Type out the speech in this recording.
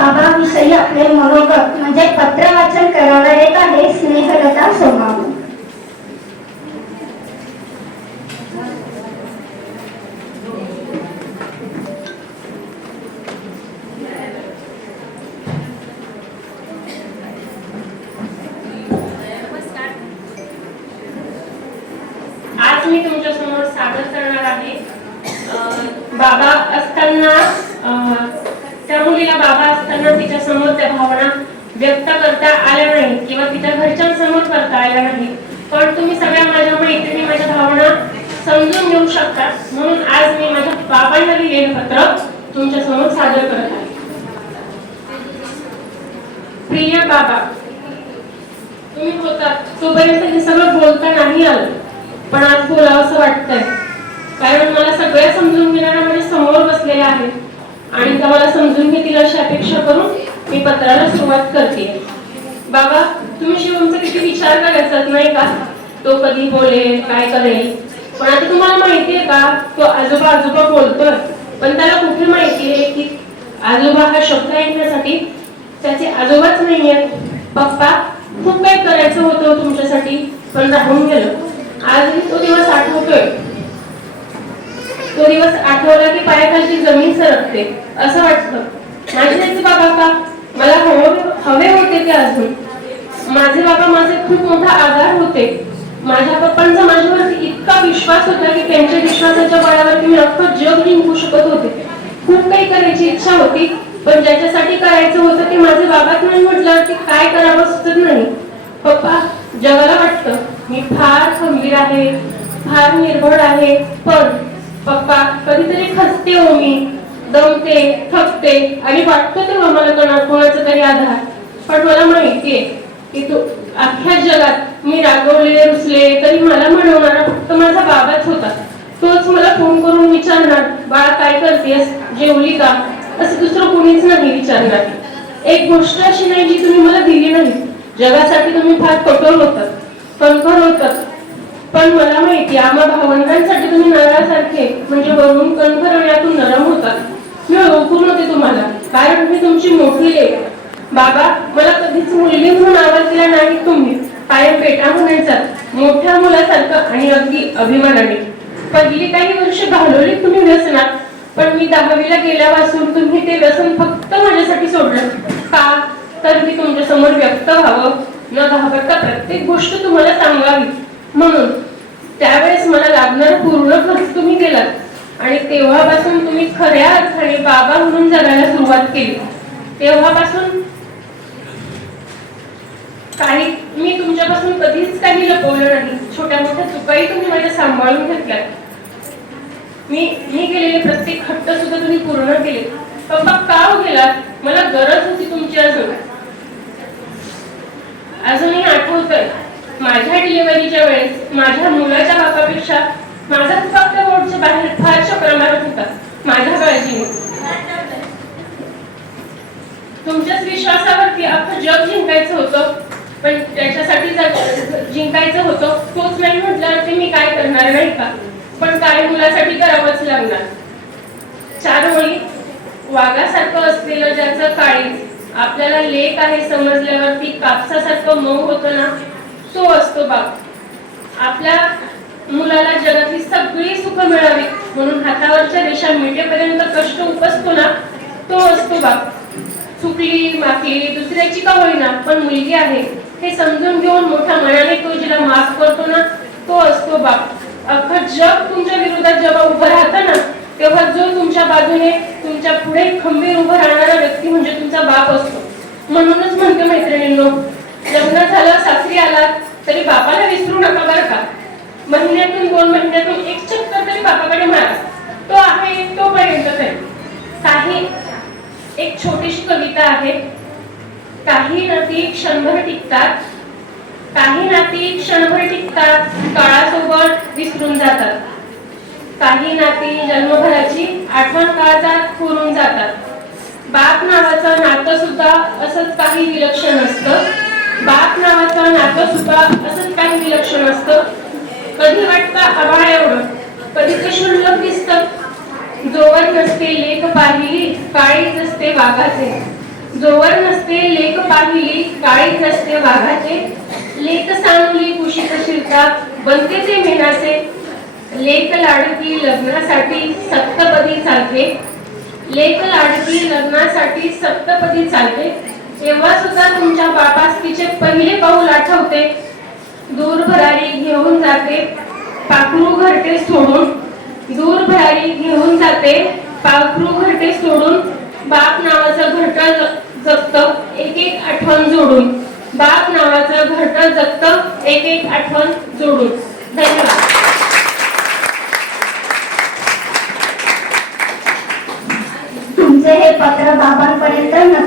बाबाविषयी आपले मनोगत म्हणजे पत्र वाचन करणार एक आहे स्नेहलता सोमावणे आज मी तुमच्यासमोर सादर करणार आहे. बाबा असताना अं, त्या मुलीला बाबा असताना तिच्या समोर त्या भावना व्यक्त करता आल्या नाही किंवा तिच्या घरच्यांसमोर करता आल्या नाही पण तुम्ही सगळ्या माझ्या मैत्रिणी माझ्या भावना समजून घेऊ शकता. म्हणून आज मी माझ्या बाबांना लिहिलेलं पत्र तुमच्यासमोर सादर करत आहे. प्रिय बाबा तुम्ही होता तोपर्यंत हे सगळं बोलता नाही आलं. पण आज बोलावं असं वाटतंय. कारण मला सगळ्या समजून घेणारा म्हणजे माझ्यासमोर बसलेल्या आहेत आणि त्या मला समजून घेतील अशी अपेक्षा करून मी पत्राला सुरुवात करते. बाबा तुम्ही शिवमचा किती विचार करायचा नाही का? तो कधी बोलेल काय करेल? पण आता तुम्हाला माहिती आहे का तो आजोबा आजोबा बोलतोय. पण त्याला कुठे माहिती आहे की आजोबा हा शब्द ऐकण्यासाठी त्याचे आजोबाच नाही आहेत? पप्पा खूप काही करायचं होतं हो तुमच्यासाठी पण राहून गेलं. आजही तो दिवस आठवतोय. तो दिवस आठवला की पायाखालची जमीन सरकते असं वाटतं. माझे त्याचे बाबा का? मला हवे होते ते अजून. माझे बाबा माझे खूप मोठा आधार होते. माझ्या पप्पांचा माझ्यावरती इतका विश्वास होता की त्यांच्या विश्वासाच्या बळावरती मी अख्खं जग जिंकू शकत होते. खूप काही करायची इच्छा होती पण ज्याच्यासाठी करायचं होतं ते माझे बाबाच नाही की काय करावं सुचत नाही. पप्पा जगाला वाटतं मी फार खंबीर आहे फार निर्भर आहे पण पप्पा कधीतरी खसते हो मी. दमते थकते आणि वाटतं तर मला कोणा कोणाचा तरी आधार. पण मला माहितीये की तू अख्ख्या जगात मी रागवले रुसले तरी मला म्हणवणारा फक्त माझा बाबाच होता. तोच मला फोन करून विचारणार बाळा काय करतेस? जेवली का? असं दुसरं कोणीच नाही विचारणार. एक गोष्ट अशी नाही जी तुम्ही मला दिली नाही. जगासाठी तुम्ही फार कठोर होतात कणखर होतात. पण मला माहिती आम्हा भावंडांसाठी तुम्ही नरासारखे म्हणजे वरून कणखर आणि आतून नरम होतात. मी ओळखून होते तुम्हाला. कारण मी तुमची मोठी आहे. बाबा मला कधीच मुलगी म्हणून आवाज दिला नाही तुम्ही. कायम बेटा म्हणायचा. मोठ्या मुलासारखं आणि अगदी अभिमानाने. पहिली काही वर्ष घालवली तुम्ही व्यसनात पण मी दहावीला गेल्यापासून तुम्ही ते व्यसन फक्त माझ्यासाठी सोडलं. का? तर मी तुमच्यासमोर व्यक्त व्हावं. न घाबरता प्रत्येक गोष्ट तुम्हाला सांगावी. म्हणून त्यावेळेस मला लागणार पूर्ण खर्च तुम्ही केलात. आणि तेव्हापासून तुम्ही जगायला सुरुवात केली तेव्हापासून काही मी तुमच्यापासून कधीच काही लपवलं नाही. छोट्या मोठ्या चुकाही तुम्ही माझ्या सांभाळून घेतल्या मी मी केलेले प्रत्येक हट्ट सुद्धा तुम्ही पूर्ण केले. पप्पा का हो गेलात? मला गरज होती तुमची अजून. अजूनही आठवतंय माझ्या डिलिव्हरीच्या वेळेस माझ्या मुलाच्या बापापेक्षा माझा फक्त रोडच्या बाहेर फारशा प्रमाणात होता माझ्या काळजीने. तुमच्याच विश्वासावरती अख्खं जग जिंकायचं होतं पण त्याच्यासाठी जिंकायचं होतं तोच नाही म्हटल्यावरती मी काय करणार नाही का? पण काय मुलासाठी करावंच लागणार. चार ओळी वाघासारखं असलेलं ज्याचं काळीज आपल्याला लेख आहे समजल्यावरती कापसासारखं मऊ होतं ना तो असतो बाप आपल्या मुलाला जगातली सगळी सुख मिळावी म्हणून हातावरच्या रेषा मिटेपर्यंत कष्ट उपसतो ना तो असतो बाप चुकली माकली दुसऱ्याची का होईना? पण मुलगी आहे. हे समजून घेऊन मोठ्या मनाने तो जिला माफ करतो ना तो असतो बाप. अख्खं जग तुमच्या विरोधात जेव्हा उभं राहतं ना तेव्हा जो तुमच्या बाजूने तुमच्यापुढे खंबीर उभं राहणारा व्यक्ती म्हणजे तुमचा बाप असतो. म्हणूनच म्हणते मैत्रिणींनो लग्न झालं सासरी आला तरी बापाला विसरू नका बरं का. महिन्यातून दोन महिन्यातून एक चक्कर तरी बापाकडे मारा. तो आहे तोपर्यंतच आहे एक छोटीशी कविता आहे. काही नाती क्षणभर टिकतात काही नाती क्षणभर टिकतात काळासोबत विसरून जातात. काही नाती जन्मभराची आठवण काळात पुरून जातात. बाप नावाचं नातं सुद्धा असंच काही विलक्षण असतं. बाप नावाचं नातं सुद्धा असंच काही विलक्षण असतं. कधी वाटतं आभाळ एवढं कधी ते शुल्लक दिसतं जोवर नसते लेख पाहिली काळीच असते वाघाचे. जोवर नसते लेख पाहिली काळीच नसते वाघाचे. लेख सांगली कुशीत शिरता बनते ते मेनाचे लेख लाडकी लग्नासाठी सप्तपदी चालते. लेख लाडकी लग्नासाठी सप्तपदी चालते. तेव्हा सुद्धा तुमच्या बापास तिचे पहिले पाऊल आठवते. दूर भरारी घेऊन जाते. पाखरू घरटे सोडून दूर भरारी घेऊन जाते. पाखरू घरटे सोडून बाप नावाचं घरट जगत एक एक आठवण जोडून. बाप नावाचं घरट जगत एक एक आठवण जोडून. धन्यवाद. तुमचे हे पत्र बाबांपर्यंत